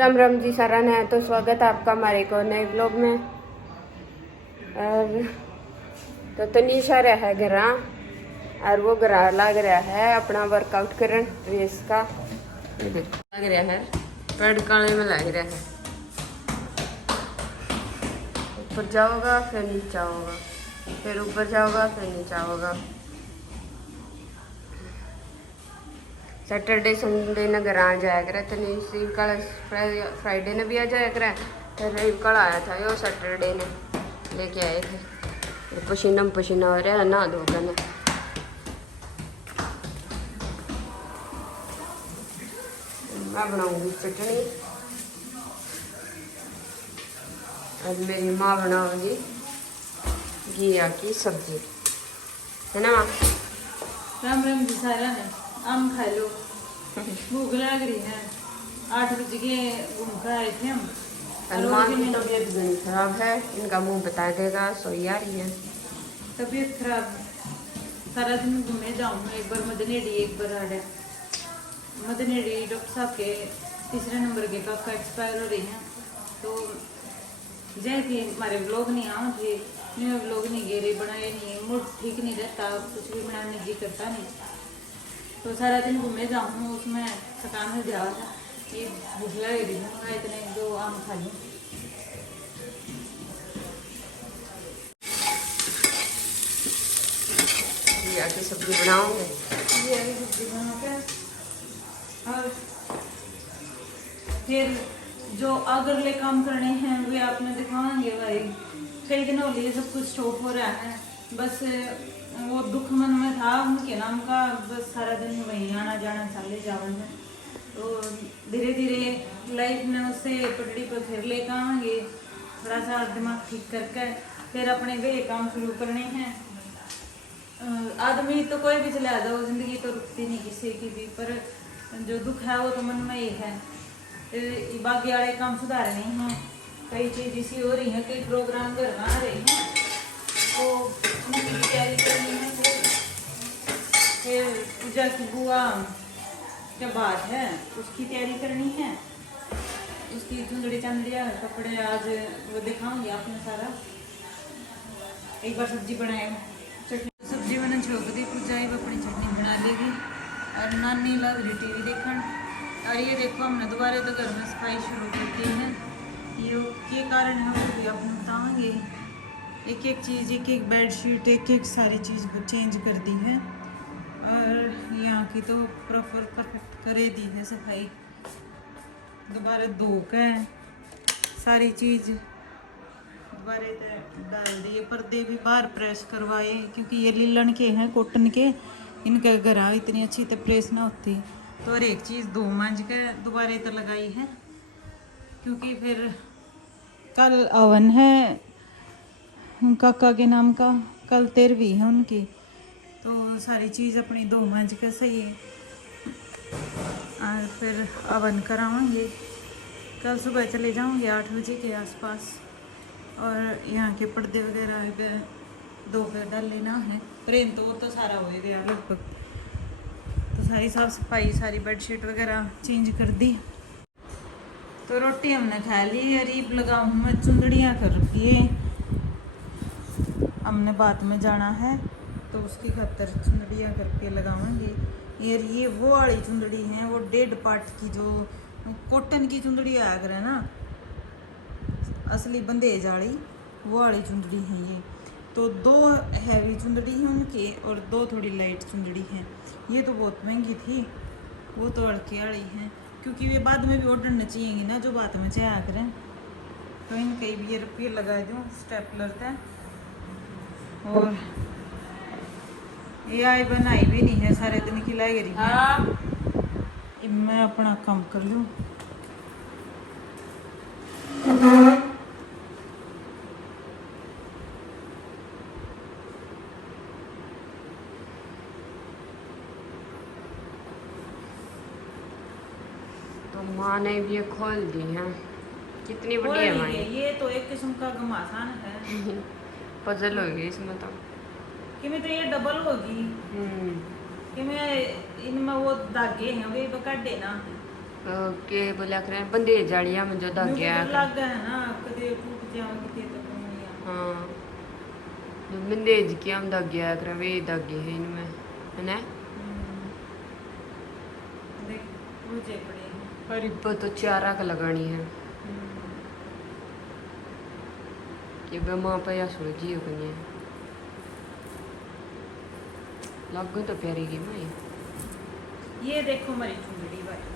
राम राम जी सारा ने तो स्वागत है आपका हमारे को नए ब्लॉग में। और तो तनीषा रहा है घर और वो घर लग रहा है अपना वर्कआउट करन रेस का लग रहा है पेड़ काले में लग रहा है। ऊपर जाओगा फिर नीचे आओगा फिर ऊपर जाओगा फिर नीचे आओगा। सैटरडे संडे ने घर आ जाया करे तो नहीं कल फ्राइडे ने भी आ जाया करे। फिर रवि कल आया था यो सैटरडे ने लेके आए थे। पसीना पसीना हो रहा है नहा धो कर। मैं बनाऊंगी चटनी और मेरी माँ बनाओगी घिया की सब्जी है ना माँ। राम राम जी सारा ने आम खा लो भूख लग रही है। 8 बजे के घूम कर आए थे हम। हनुमान की तबीयत भी खराब है इनका मुंह बता देगा सोई आ रही है। तबीयत खराब सारा दिन घूमे जाऊँ एक बार मदनेडी एक बार आड़े मदनेडी डॉक्टर साहब के तीसरे नंबर के काका एक्सपायर हो रही हैं। तो जैसे हमारे ब्लॉग नहीं आऊँ थे मैं ब्लॉग नहीं गेरे बनाए नहीं मूड ठीक नहीं रहता कुछ भी बनाने जी करता नहीं। तो सारा दिन घूमे जाऊँ उसमें थकान हो जाओ था ये भूख लग रही है मैं इतने दो आम खा लूँ। घिया की सब्जी बनाओगे सब्जी बना के और फिर जो अगले काम करने हैं वे आपने दिखाएंगे भाई। कई दिनों लिए सब कुछ स्टॉप हो रहा है बस वो दुख मन में था उनके नाम का बस सारा दिन वहीं आना जाना चले जावन में। तो धीरे धीरे लाइफ में उससे पटड़ी पर फिर लेकर आएंगे थोड़ा सा दिमाग ठीक करके फिर अपने वे काम शुरू करने हैं। आदमी तो कोई भी चला जाओ जिंदगी तो रुकती नहीं किसी की भी पर जो दुख है वो तो मन में ही है। बाकी वाले काम सुधारने हैं कई चीज़ इसी हो रही है कई प्रोग्राम घर में आ रहे हैं तो उनकी तैयारी करनी है। फिर पूजा की बुआ के बाद है उसकी तैयारी करनी है उसकी चुंदड़ी चंदड़िया कपड़े आज वो दिखाऊंगी आपने सारा। एक बार सब्जी बनाए चटनी सब्जी मैंने छोक दी पूजा अपनी चटनी बना लेगी और नानी लग रही टीवी देखन। और ये देखो हमने दोबारा तो घर में सफाई शुरू कर दी है ये कारण है वो भी आपको बताएंगे। एक एक चीज़ एक एक बेडशीट एक एक सारी चीज़ को चेंज कर दी है और यहाँ की तो प्रॉपर परफेक्ट करे दी है सफाई दोबारा धो के सारी चीज़ दोबारा डाल दिए। पर्दे भी बाहर प्रेस करवाए क्योंकि ये लीलन के हैं कॉटन के इनके घर इतनी अच्छी तो प्रेस ना होती तो हर एक चीज़ धो मांझ के दोबारा तो लगाई है क्योंकि फिर कल अवन है काका के नाम का कल 13वीं है उनकी तो सारी चीज़ अपनी धो मांझ के सही है और फिर अवन कराएंगे। कल सुबह चले जाऊंगे 8 बजे के आसपास और यहाँ के पर्दे वगैरह दो पे डाल लेना है प्रेम तो वो तो सारा हो गया लगभग। तो सारी साफ सफाई सारी बेडशीट वगैरह चेंज कर दी। तो रोटी हमने खा ली अरीब लगाऊँ मैं चुंदड़ियाँ कर रखी है हमने बाद में जाना है तो उसकी खातर चुंदड़ियाँ करके लगाएंगे। ये वो वाली चुंदड़ी है वो 1.5 पार्ट की जो कॉटन की चुंदड़ी आया करे ना असली बंदेज वाली वो वाली चुंदड़ी है ये। तो 2 हैवी चुंदड़ी है उनके और 2 थोड़ी लाइट चुंदड़ी हैं। ये तो बहुत महंगी थी वो तो अड़के वाली हैं क्योंकि वे बाद में भी ऑर्डर न चाहिए ना जो बात में चाहे करें तो इनके भी ये रुपये लगा दूँ स्टेपलर का। और ये आई बनाई भी नहीं है सारे दिन की लाई रही है मैं अपना काम कर लूँ। तो माँ ने भी ये खोल दी है कितनी बड़ी है माँ ये तो एक किस्म का घमासान है पजल होगी इसमें तो कि मैं तो ये डबल होगी कि मैं इनमें वो धागे हैं वे काटे ना के बोला करे बंदेज जालियां में जो न्यू धागे पता लग गया है ना कदे टूट जाओ किते तक नहीं आ हाँ बंदेज की हम धागे आया करे वे धागे है इनमें है ना देख मुझे पड़े पर इब्बा तो चारा का लगानी है कि वे माँ पे या सुलझी हो गई है लगो तो प्यारी की मैं ये देखो मेरी चुंदड़ी भाई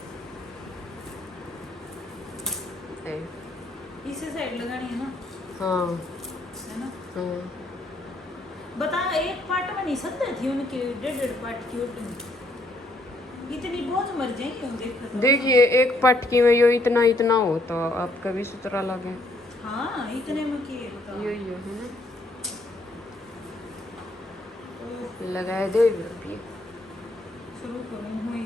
इसे साइड लगानी है ना हाँ है ना हाँ बता एक पार्ट में नहीं सकते थी उनके 1.5 पार्ट की उठनी इतनी बहुत मर जाएंगे हम देख देखिए एक पटकी में यो इतना इतना हो तो आपका भी सुतरा लगे हाँ इतने में किए बताओ यो है ना ओह, लगाए दे अभी शुरू करूँ हुई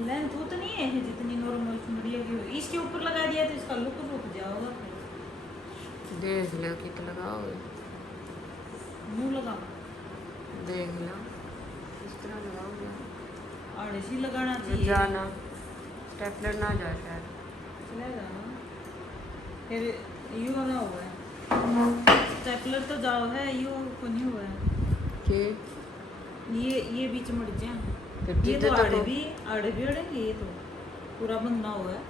लेंथ उतनी है जितनी नॉर्मल चुनड़िया की हो इसके ऊपर लगा दिया तो इसका लुक रुक जाओगा देख लो कितना लगाओगे मुंह लगा देख लो इस तरह लगाओगे और इसी लगाना चाहिए जाना स्टेपलर ना जाए शायद चला जाना फिर यू बना हुआ है स्टेपलर तो जाओ है यू को नहीं हुआ है कि ये बीच मर जाए फिर ये जितने तो तो आड़े भी अड़ेंगे ये तो पूरा बनना हुआ है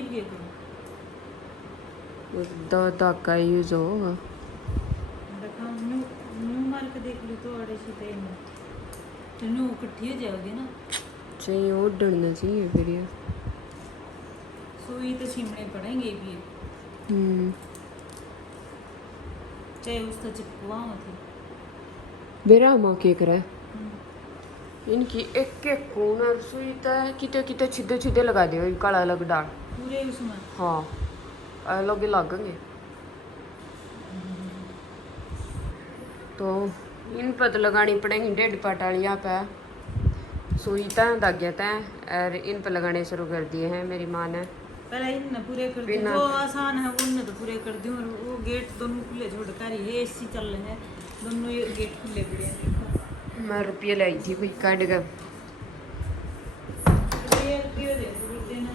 इब ये करो दो धागा यूज होगा देखा न्यू न्यू मार के देख लो तो आड़े से तेल में तो न्यू इकट्ठी हो जाओगी ना चाहिए उड़ना चाहिए फिर ये सुई तो छिमने पड़ेंगे भी चाहे उसका चिपकवा थी मेरा माँ के करे इनकी एक एक कोना सुई है किते किते छिदे छिदे लगा दे काला अलग डाल पूरे उसमें हाँ अलग ही लगेंगे तो इन पर तो लगानी पड़ेंगी 1.5 पाट वाली यहाँ पे सुई तय धागे तय और इन पर लगाने शुरू कर दिए हैं मेरी माँ ने पहले इन पूरे कर दी बिना- जो आसान है वो उनने तो पूरे कर दी और वो गेट दोनों खुले छोड़ कर ये एसी चल रहे हैं दोनों ये गेट खुले पड़े हैं मैं रुपये लाई थी कोई काट कर ये क्यों दे देना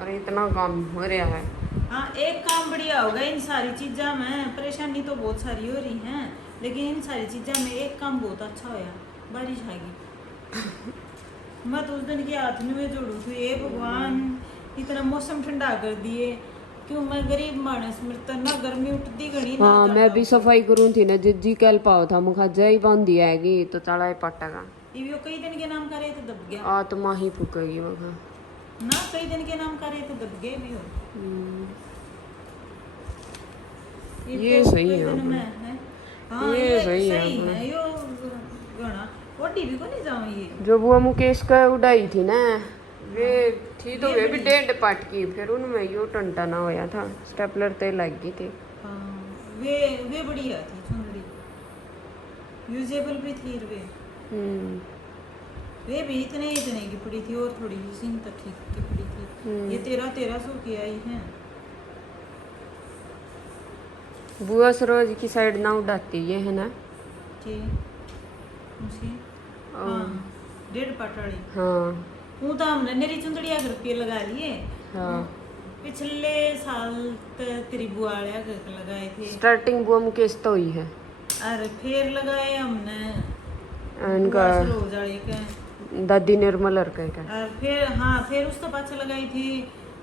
और इतना काम हो रहा है हाँ एक काम बढ़िया होगा इन सारी चीज़ों में परेशानी तो बहुत सारी हो रही हैं लेकिन इन सारी चीज़ों में एक काम बहुत अच्छा होया बारिश आ गई मैं तो उस दिन के हाथ में जोड़ू थी ये भगवान इतना मौसम ठंडा कर दिए क्यों मैं गरीब मानस मेरे तो ना गर्मी उठती घड़ी ना हाँ मैं ज्यादा भी सफाई करूँ थी ना जिज्जी कल पाओ था मुखा जय बांधी आएगी तो चढ़ाए पटेगा ये भी वो कई दिन के नाम करे तो दब गया आत्मा ही फूकेगी मुखा ना कई दिन के नाम करे तो दब गए भी हो ये तो सही कई है दिन अपना। में है हाँ ये सही है अपना। यो गाना वो टीवी को नहीं जाऊँ ये जो वो मुकेश का उड़ाई थी ना वे थी तो वे भी 1.5 पाट की फिर उनमें यो टंटा ना होया था स्टेपलर ते लग गई थी हाँ वे बढ़िया थी चुनरी यूजेबल भी थी वे वे भी इतने की पड़ी थी और थोड़ी सी तक ठीक की पड़ी थी ये 1300 की आई है बुआ सरोज की साइड ना उड़ाती ये है ना कि उसी हाँ 1.5 पाट वाली हाँ वो तो हमने मेरी चुंदड़िया के रुपये लगा लिए हाँ पिछले साल तेरी बुआ वाले लगाए थे स्टार्टिंग बुआ मुकेश तो ही है और फिर लगाए हमने इनका बुआ सरोज वाले के दादी निर्मल और का और फिर हाँ फिर उस तो पाछा लगाई थी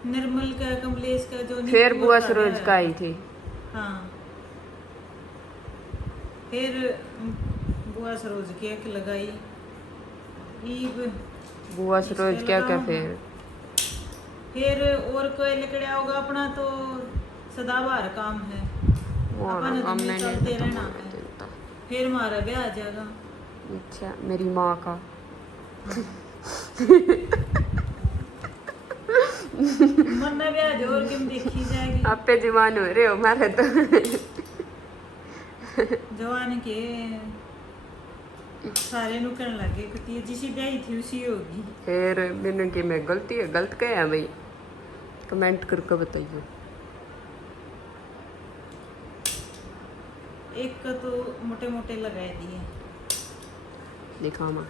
निर्मल का कमलेश का जो फिर नीतू बुआ का सरोज है। का आई थी हाँ फिर बुआ सरोज की एक लगाई ईब बुआ सरोज क्या क्या फिर और कोई लकड़िया होगा अपना तो सदाबहार काम है अपन तो हमने चलते नहीं रहना है फिर हमारा ब्याह आ जाएगा अच्छा मेरी माँ का मरना ब्याह जो और किम देखी जाएगी आप पे जवान हो रहे हो मारे तो जवान के सारे नु करने लगे कि जिसी ब्याही थी उसी होगी फिर मैंने कि मैं गलती है गलत क्या है भाई कमेंट करके बताइए एक का तो मोटे मोटे लगाए दिए दिखावा।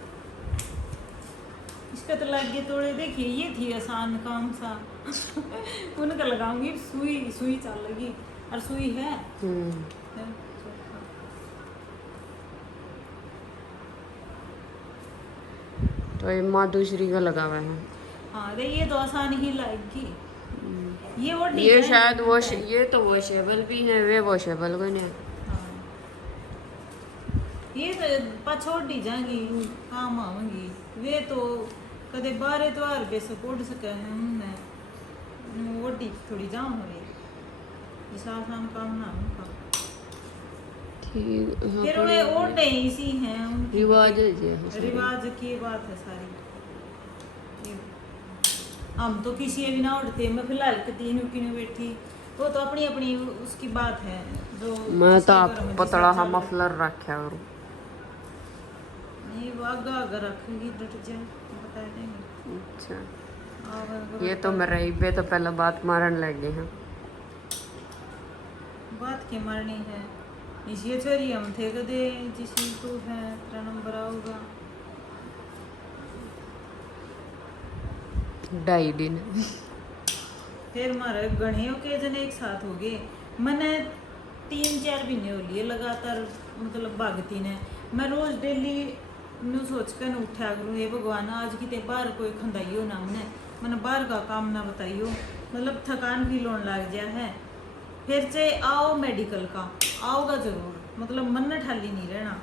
इसका तो लग गए थोड़े, देखिए ये थी आसान काम सा। उनका लगाऊंगी, सुई सुई चल लगी और सुई है। तो ये माँ दूसरी का लगा हुआ है। हाँ दे, ये तो आसान ही लगेगी। ये वो ये डिजाइन शायद है। वॉश, ये तो वॉशेबल भी है, वे वॉशेबल को नहीं। हाँ। ये तो पछोड़ी जाएंगी, काम आवेंगी। वे तो कदे बारे तो हर बे सपोर्ट सके हमने वो थोड़ी जाम हुई। इस आसान काम ना उनका। ठीक। हाँ, फिर वे ओटे इसी हैं उनकी। रिवाज है जी। रिवाज की बात है सारी। हम तो किसी भी ना उठते, मैं फिलहाल तीन किने बैठी, वो तो अपनी अपनी उसकी बात है। जो मैं जिसके तो घर आप में पतला जिसका सा चल- मफलर रखा और नहीं वो आगा आगा रखेंगी, डट जाए बता देंगे। अच्छा। आगा ये तो मेरा इबे तो पहले बात मारन लगे हैं। बात की मारनी है। इसी छोरी हम थे कदे जिसी तू है तेरा नंबर आऊगा। 2.5 दिन। फिर हमारे गणे ओकेजन एक साथ हो गए। मैंने 3-4 महीने हो लिए लगातार, मतलब भागती ने। मैं रोज डेली नु सोच कर न उठा करूँ, हे भगवान आज कितने बाहर कोई खंदाइयो ना मैंने बाहर का काम ना बताइयो, मतलब थकान फील होने लग गया है। फिर चाहे आओ मेडिकल का आओगा जरूर, मतलब मन न ठाली नहीं रहना।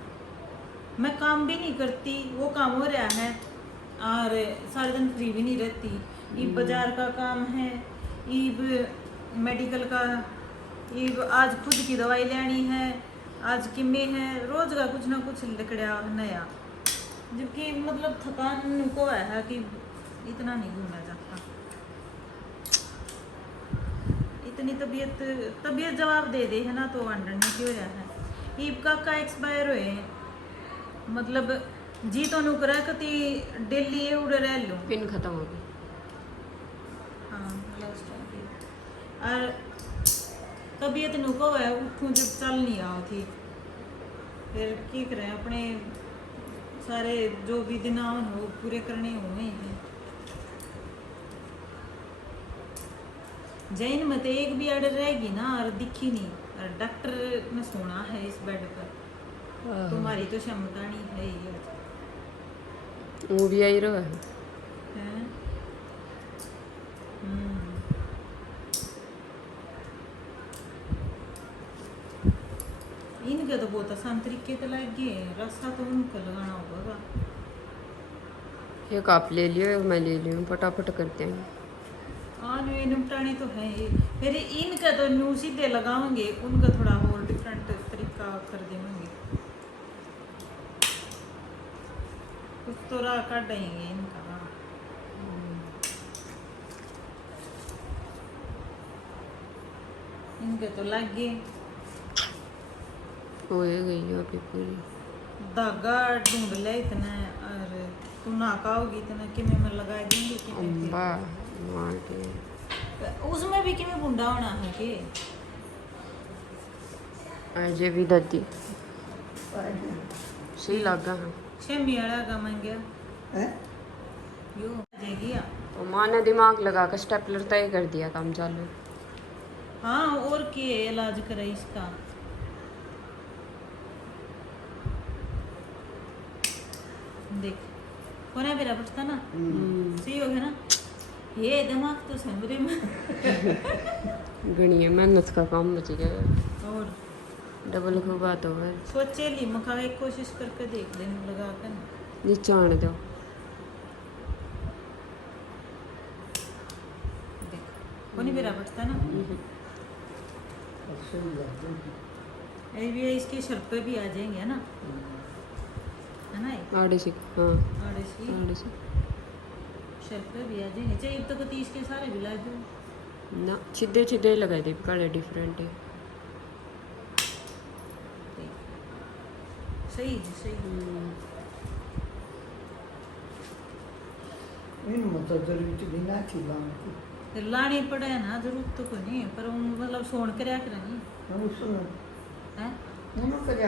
मैं काम भी नहीं करती, वो काम हो रहा है और सारे दिन फ्री भी नहीं रहती। ईब बाजार का काम है, ईब मेडिकल का, ईब आज खुद की दवाई लेनी है, आज किमे है, रोज का कुछ ना कुछ लिकड़ा नया। जबकि मतलब थकान को है कि इतना नहीं घूमना चाहता। इतनी तबीयत जवाब दे दे है ना, तो अंडर नहीं क्यों रहा है। ईब का एक्सपायर हुए, मतलब जी तो नुकरा कति डेली ये उड़ रह लो। पिन खत्म हो गई। हाँ लास्ट टाइम और तबीयत नुको है, उठूँ जब चल नहीं आओ थी। फिर की करें, अपने सारे जो भी दिन आओ वो पूरे करने हुए हैं। जैन मत एक भी अड़ रहेगी ना और दिखी नहीं, और डॉक्टर ने सोना है इस बेड पर, तुम्हारी तो क्षमता नहीं है ही आज। वो भी आई रहा है। हैं? इनके तो बहुत आसान तरीके तो लग गए, रास्ता तो उनको लगाना होगा। एक आप ले लियो, एक मैं ले लियो, फटाफट करते हैं। वे निपटाने तो है ही। फिर इनका तो न्यू सीधे लगाएंगे, उनका थोड़ा और डिफरेंट तरीका कर देंगे। कुछ तो राह काट देंगे इनका। इनके तो लग गए, हो गई है अभी पूरी। धागा ढूंढ ले इतना, और तू ना काओगी इतना कि मैं लगा देंगे कि अम्बा मार के उसमें भी कि मैं बुंडा होना है कि आज भी दादी सही लगा है। शेमी वाला का मन गया यो देगी। तो माँ ने दिमाग लगा कर स्टेपलर तय कर दिया, काम चालू। हाँ और के इलाज करे इसका। देख कोने मेरा पड़ता ना, सही हो गया ना। ये दिमाग तो समरे में गणिए मेहनत का काम बच गया। और डबल को बात हो गई। सोचे ली मखा एक कोशिश करके देख लेने लगा कर ना। नीचे आने दो। देख कोने मेरा पड़ता ना। ये भी इसके शर्त पे भी आ जाएंगे ना, है ना। आड़े से हाँ आड़े से आड़े से शर्त पे भी आ जाएंगे। चाहिए तो 30 के सारे भी ला दो ना, सीधे सीधे लगाए थे, कड़े डिफरेंट है। सही है सही है। इन मतलब विच बिना खिलाने फिर लानी पड़े ना, जरूरत तो कोई नहीं, पर मतलब सोन कर नहीं हम सुनो है। हम कर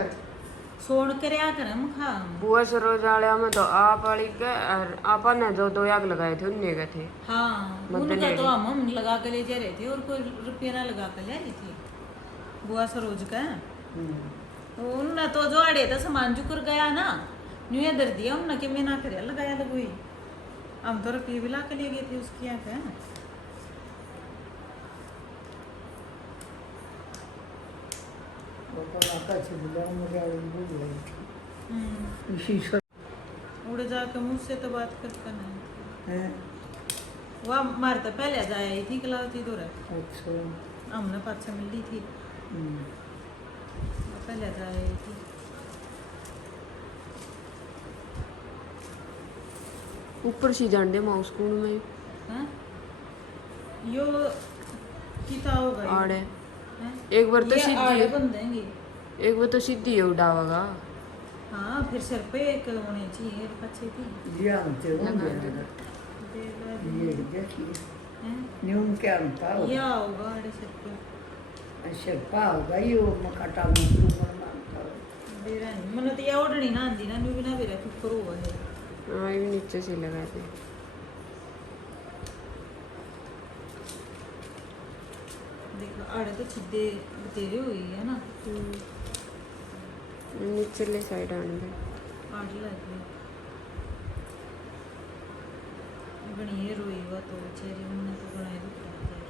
सोन करया करम खा बुआ सरोज वाले में तो आप वाली के और आपा ने जो दो आग लगाए थे उनने के थे हाँ मदन उनका तो एडी। हम लगा कर ले जा रहे थे और कोई रुपया ना लगा कर ले रही थी बुआ सरोज का तो उनने तो जो अड़े था सामान जुकर गया ना न्यू दर दिया उनने कि मैं ना कर लगाया लगोई हम तो रुपये भी ला के ले गए थे उसकी यहाँ पे बाबा लाका से बुला मुझे बोल रही थी इसी से उड़ जाकर मुझसे तो बात करता नहीं हैं वह मार तो पहले जाया थी कलावती दो अच्छा हमने पाछा मिली थी पहले जाया थी ऊपर से जान दे माउस स्कूल में हाँ? यो किता होगा यो? आड़े हैं? एक बार तो ये आड़े सीधी बन देंगे एक बार तो सीधी है उड़ावेगा हाँ फिर सिर पे एक होनी चाहिए पछे थी ये आते हो लगा ये देखिए हैं? न्यून क्या होता ये है होगा आड़े सिर पे अच्छा पाव गई वो मकाटा में मानता बेरा नहीं मन तो ये ओढ़नी ना आंदी ना न्यू बिना बेरा कुकर हुआ है हाँ ये भी नीचे से लगा दे देखो आड़े तो छिद्दे तेरे हुई है ना नीचे ले साइड आने दे आड़ लगी बनिए रोई हुआ तो चेहरे में तो बनाए दुख रहा है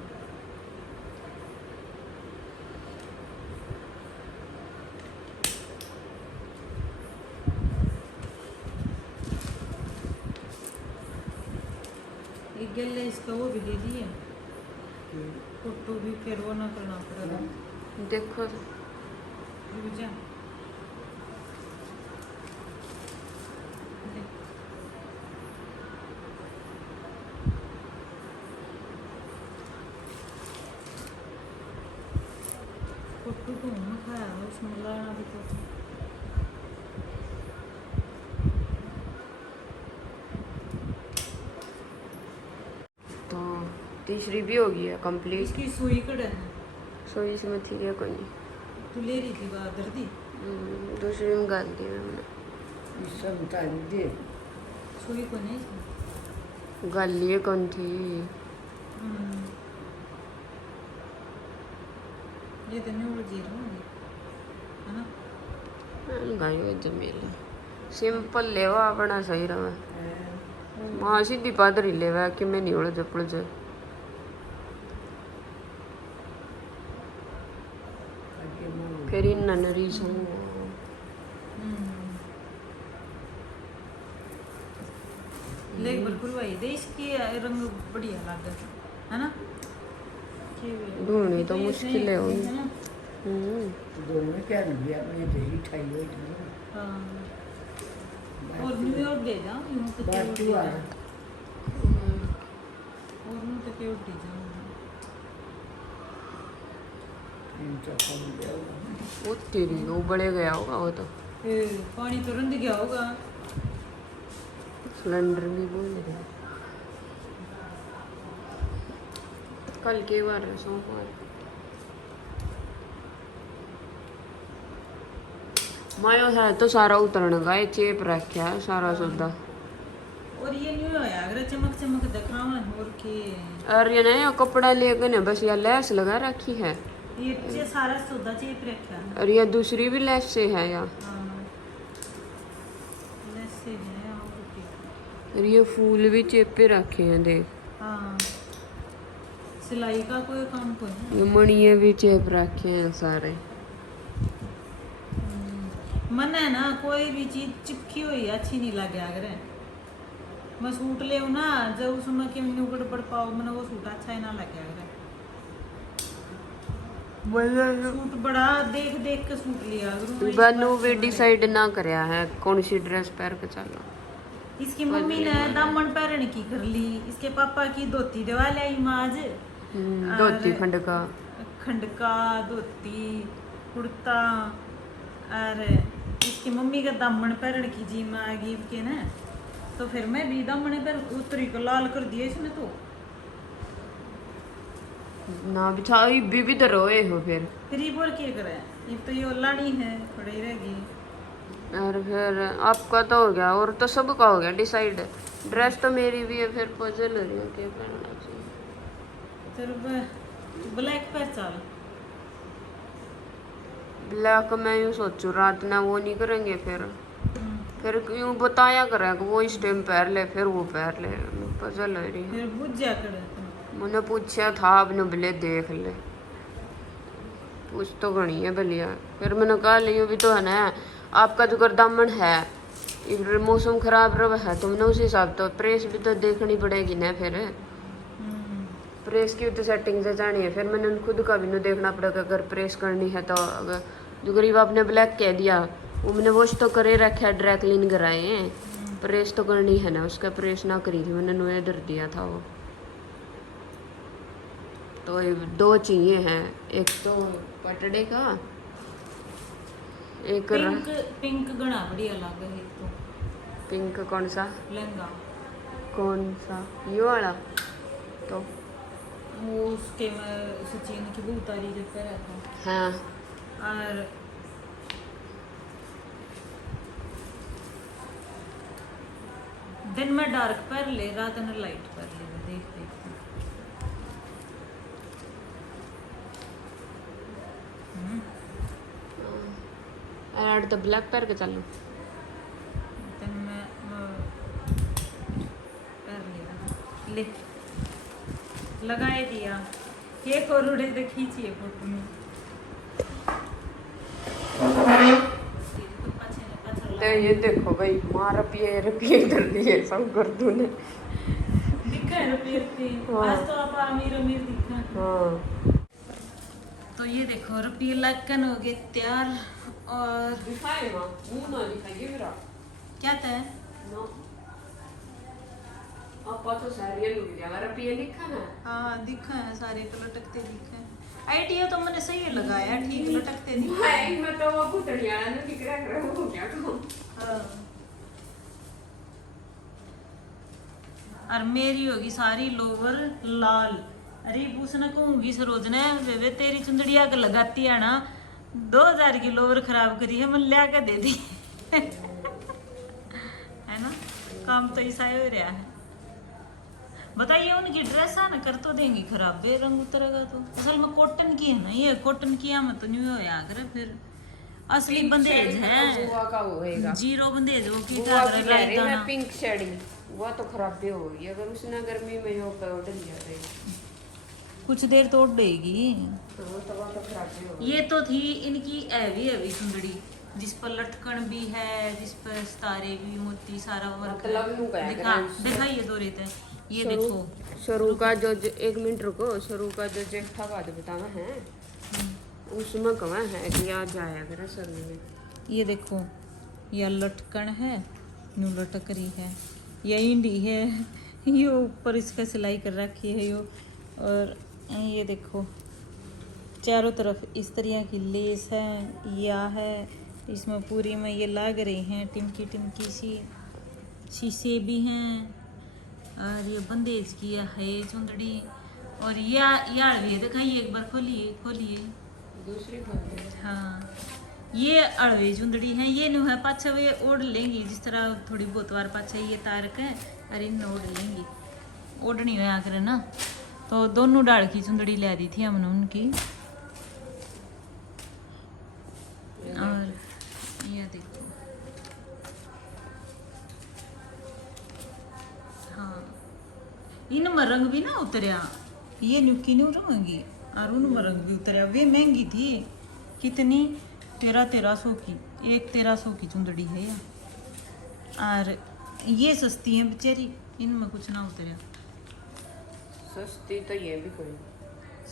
एक गले इसका वो भी दे दिए फोटो भी फिर वो ना करना पड़ेगा देखो रुक जा देख। फोटो को ना खाया उसमें लाना भी तो तो तीसरी भी होगी है कंप्लीट इसकी सुई कड़ा है सो इसमें थी क्या कोई नहीं तू ले रही थी बात दर्दी दूसरी में गाल दी मैंने इस सब टाइम दे सुई को नहीं थी गाल लिए कौन थी ये तो नहीं उड़ जी रहा है ना गायो जमेला सिंपल लेवा अपना सही रहा वहाँ सीधी पादरी लेवा कि मैं नहीं उड़ जपड़ जाए फिर इन ननरी लेग बिल्कुल वही दे इसकी रंग बढ़िया लग है ना ढूंढनी तो मुश्किल है उन है ना दोनों क्या नहीं अपने दही खाई हुई थी हाँ और न्यूयॉर्क ले जा यूं तो बात क्यों क्यों आ और यूं तो क्यों उठी जा इनका फल गया वो तेरी उबले गया होगा वो तो पानी तो रंध गया होगा सिलेंडर भी बोल रहे कल के बार है सोमवार मायो है तो सारा उतरण का ये चेप रखा है सारा सौदा और ये नहीं होया अगर चमक चमक दिखावा और के और ये नया कपड़ा लेके ना बस ये लैस लगा रखी है ये सारा सौदा चेप रखा है और ये दूसरी भी लैस से है यार हाँ लस्सी है और के और ये फूल भी चेपे रखे हैं देख हाँ सिलाई का कोई काम कोई नहीं ये मणिये भी चेप रखे हैं सारे मन है ना कोई भी चीज चिपकी हुई अच्छी नहीं लगे अगर मैं सूट ले ना जब उसमें कि मैंने उगड़ पड़ पाओ मैंने वो सूट अच्छा ही ना लगे अगर सूट बड़ा देख देख के सूट लिया करूं। बनू भी डिसाइड ना करया है कौन सी ड्रेस पहन के चलो इसकी मम्मी ने दामन पहन की कर ली इसके पापा की धोती दिवा लाई माज धोती खंड का धोती कुर्ता और इसकी मम्मी का दामन पहन की जी माँ गीव के ना तो फिर मैं भी दामन पर उतरी को लाल कर दिया इसने तो ना बिछा भी तो रोए हो फिर ये बोल के करे ये तो ये लाड़ी है पड़ी रहेगी और फिर आपका तो हो गया, और तो सबका हो गया डिसाइड। ड्रेस तो मेरी भी है, फिर पजल हो रही है क्या पहनना चाहिए। तेरे ब्लैक पर चल। ब्लैक मैं यूँ सोचूं रात ना वो नहीं करेंगे, फिर यूँ बताया करेगा वो इस टाइम पहन ले, फिर वो पहन ले, पजल हो रही है। फिर बुझ जा कर मैंने पूछा था आपने, बोले देख ले, पूछ तो घनी है भलिया। फिर मैंने कहा लियो भी तो है ना, आपका जो गर्दामन है, इधर मौसम खराब रहा है, तुमने उस हिसाब तो प्रेस भी तो देखनी पड़ेगी ना, फिर प्रेस की तो सेटिंग से जानी है। फिर मैंने खुद का भी न देखना पड़ेगा, अगर प्रेस करनी है तो। अगर जो गरीब आपने ब्लैक कह दिया, वो मैंने वॉश तो करे रखा है, ड्राई क्लीन कराए हैं, प्रेस तो करनी है ना, उसका प्रेस ना करी थी मैंने, नुए दर दिया था वो। तो ये 2 चाहिए हैं, एक तो पटड़े का, एक पिंक पिंक गणा बढ़िया लगे है तो। पिंक। कौन सा? लहंगा कौन सा? ये वाला तो वो उसके मैं सचिन की बहुत तारीफ कर रहा था। हाँ। और दिन में डार्क पर ले, रात में लाइट पर ले, देख देख ऐड तो ब्लैक पैर के चलो। दिन में कर ले ले लगाए दिया, ये कोरुड़े तो खींचिए फोटो में। तो ये देखो भाई, माँ रुपये इधर दिए सब कर दूने। दिखा है रुपये हाँ। आज तो आप अमीर अमीर दिखा। हाँ। तो ये देखो रुपये लक्कन हो गए तैयार। और दिखाए माँ, मुँह ना दिखाइए मेरा। क्या था? नो। आपा तो सारी लुक गया, रुपये लिखा ना। हाँ दिखा है, सारे तो लटकते दिखे हैं। आइडिया तो मैंने सही लगाया, ठीक लटकते दिखे। भाई मैं तो वो भुतड़िया ना दिख रहा है, वो क्या तो। हाँ। और मेरी होगी सारी लोवर लाल। अरे पूछना कहूंगी सरोज ने, वे तेरी चुंदड़िया के लगाती है ना, 2000 की लोवर खराब करी है, मैं लिया के दे दी। है ना, काम तो ऐसा ही हो रहा है। बताइए उनकी ड्रेस है ना, कर तो देंगी खराब, बेरंग उतरेगा तो। असल में कॉटन की है ना, ये कॉटन की मत तो नहीं होया करे, फिर असली बंदेज है, बुआ का वो होएगा, जीरो बंदेज वो की बुआ की कह रही ना। मैं पिंक साड़ी, वो तो खराब भी होगी अगर उसने गर्मी में हो पे उड़ जाए, कुछ देर तो उड़ेगी। तो वो तो खराब भी होगी। ये तो थी इनकी हैवी हैवी सुंदड़ी, जिस पर लटकन भी है, जिस पर सितारे भी, मोती सारा वर्क है। दिखाइए दो रेत है ये देखो। शुरू का जो 1 मिनट रुको, शुरू का जो जेठा बात बतावा है उसमें कहा है कि आ जाए अगर शुरू में। ये देखो, यह लटकन है, न्यू लटक रही है, यह इंडी है, ये ऊपर इसका सिलाई कर रखी है यो। और ये देखो चारों तरफ इस तरह की लेस है, या है इसमें पूरी में ये लग रही हैं टिमकी टिमकी सी, शीशे भी हैं। और ये बंदेज की है चुंदड़ी। और यार भी दिखाइए एक बार, खोलिए खोलिए दूसरी खोलिए। हाँ ये अड़वे चुंदड़ी है, ये नु है पाछा वे ओढ़ लेंगी, जिस तरह थोड़ी बहुत बार पाछा ये तारक है, अरे इन ओढ़ लेंगी, ओढ़नी हो आकर ना। तो दोनों डाल की चुंदड़ी ले दी थी हमने उनकी। और ये देखो, हाँ इनमें रंग भी ना उतरिया, ये नुकी नहीं रंगी, और उनमें रंग भी उतरिया। वे महंगी थी कितनी, 1300 की, एक 1300 की चुंदड़ी है या। और ये सस्ती है बेचारी, इनमें कुछ ना उतरिया। सस्ती तो ये भी कोई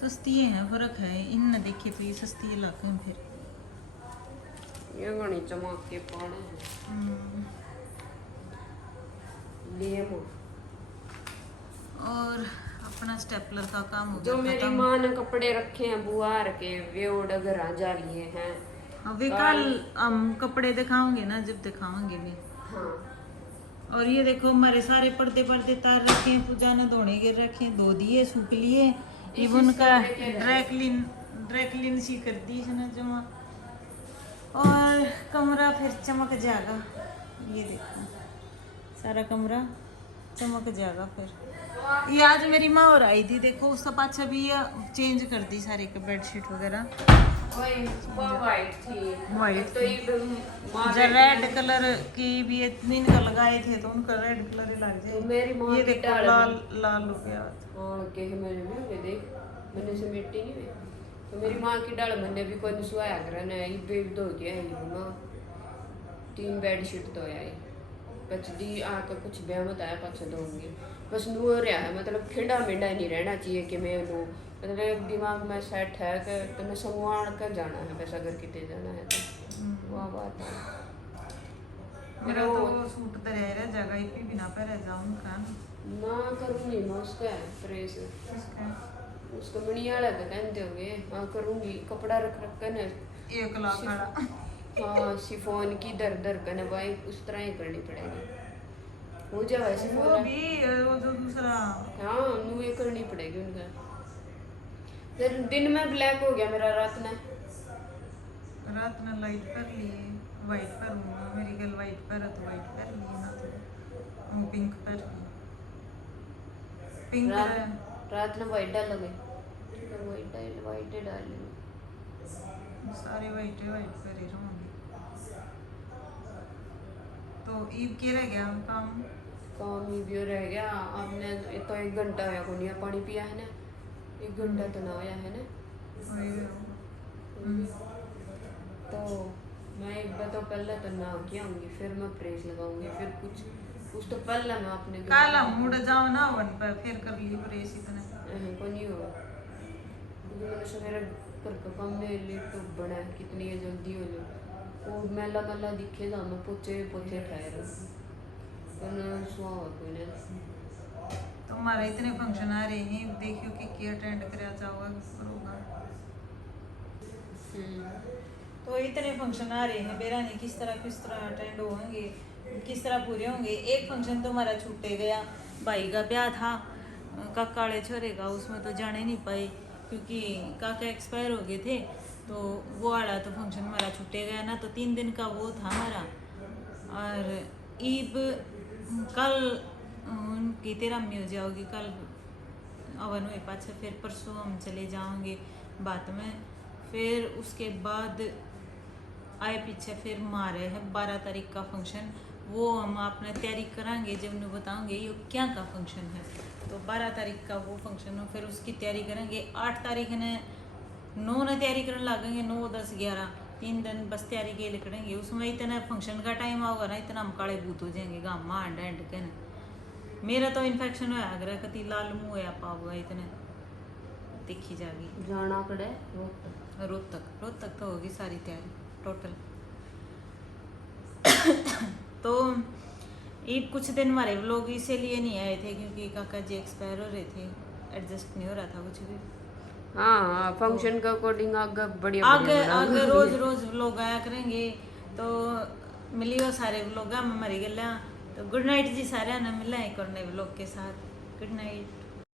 सस्ती है, फर्क है, इन न देखे तो ये सस्ती इलाके में फिर ये घनी चमक के पड़े लिए मो। और अपना स्टेपलर का काम हो जो गया मेरी खत्म। माँ ने कपड़े रखे हैं बुआर के, वे ओढ़ घर आ जा लिए हैं। अभी कल हम कपड़े दिखाओगे ना, जब दिखाओगे भी। हाँ। और ये देखो हमारे सारे पर्दे पर्दे तार रखे हैं, पूजा ने धोने गिर रखे हैं, धो दिए सूख लिए। इवन का ड्राई क्लीन सी कर दी इसने जमा। और कमरा फिर चमक जाएगा। ये देखो सारा कमरा चमक जाएगा। फिर ये आज मेरी माँ और आई थी, देखो उसका पाछा भी ये चेंज कर दी सारे के बेडशीट वगैरह। वही वो वाइट थी, वाइट तो ये जो रेड कलर की भी इतनी इनका लगाए थे तो उनका रेड कलर ही लग तो जाए। मेरी माँ ये की देखो डाल लाल लाल हो गया। हाँ के मैंने भी हुए देख मैंने से मिट्टी नहीं हुई। तो मेरी माँ की डाल मैंने भी कोई सुहाया करा ना ये बेब धो दिया है माँ 3 बेडशीट तो है पचदी आकर कुछ ब्याह मत आया पाछा दूंगी बस नू हो रहा है मतलब खिंडा मिंडा नहीं रहना चाहिए कि मैं लूँ मतलब एक दिमाग में सेट है कि तुम्हें संगवान कर जाना है बस अगर कितने जाना है तो वह बात है। मेरा तो सूट तो रह रहा जगह ही बिना पे रह जाऊँ का ना करूँगी मैं उसका है प्रेस उसको बढ़िया लगा कहते होंगे हाँ करूँगी कपड़ा रख रख कर ना 1 लाख वाला। हाँ शिफोन की दर दर करने भाई उस तरह ही करनी पड़ेगी हो जाए वैसे वो भी वो जो दूसरा हाँ नू ये करनी पड़ेगी उनका फिर दिन में ब्लैक हो गया मेरा रात में लाइट कर लिए वाइट करूँगा मेरी गर्ल वाइट पर है तो वाइट कर लिए ना तो वो पिंक पर पिंक रात में वाइट डालोगे वाइट डाल सारे वाइट पर ही रहूँगी। तो ईब के रह गया काम ही भी रह गया आपने तो 1 घंटा आया को नहीं पानी पिया है ना 1 घंटा तो ना आया है ना तो मैं एक बार तो पहले तो ना किया होंगी फिर मैं प्रेस लगाऊंगी फिर कुछ तो पहले मैं अपने काला मुड़ जाओ ना वन पर फिर कर ली प्रेस इतने को नहीं होगा मैंने सवेरे घर का काम में लेट तो बड़ा है कितनी है जल्दी हो जाए वो मेला मेला दिखे था मैं पोचे ठहर तो हमारे इतने फंक्शन आ रहे हैं देखियो कि अटेंड करा जाओगा होगा। तो इतने फंक्शन आ रहे हैं बेरा नहीं किस तरह अटेंड होंगे किस तरह पूरे होंगे। एक फंक्शन तो हमारा छूटे गया भाई का ब्याह था काका वाले छोरे का उसमें तो जाने नहीं पाए क्योंकि काका एक्सपायर हो गए थे तो वो वाला तो फंक्शन हमारा छूटे गया ना तो 3 दिन का वो था हमारा। और ईब कल उनकी 13वीं हो जाओगी कल अवन हुए पाछे फिर परसों हम चले जाओगे बात में फिर उसके बाद आए पीछे फिर मारे है 12 तारीख का फंक्शन वो हम अपने तैयारी कराएंगे जब उन्हें बताओगे ये क्या का फंक्शन है तो 12 तारीख का वो फंक्शन हो फिर उसकी तैयारी करेंगे। 8 तारीख ने 9 ने तैयारी करने लगेंगे 9, 10, 11 3 दिन बस तैयारी के लिए करेंगे। उसमें इतना फंक्शन का टाइम होगा ना इतना हम काले भूत हो जाएंगे गाँव में हैंड के ना मेरा तो इन्फेक्शन होया अगर कति लाल मुँह होया पाऊगा इतने देखी जाएगी जाना पड़े रोहतक तो होगी सारी तैयारी टोटल। तो ये कुछ दिन हमारे लोग इसीलिए नहीं आए थे क्योंकि काका जी एक्सपायर हो रहे थे एडजस्ट नहीं हो रहा था कुछ भी। हाँ फंक्शन का अकॉर्डिंग आगे बढ़िया आगे रोज लोग आया करेंगे तो मिलियो सारे लोग हमारी गलियाँ। तो गुड नाइट जी सारे ने मिला है करने व्लॉग के साथ गुड नाइट।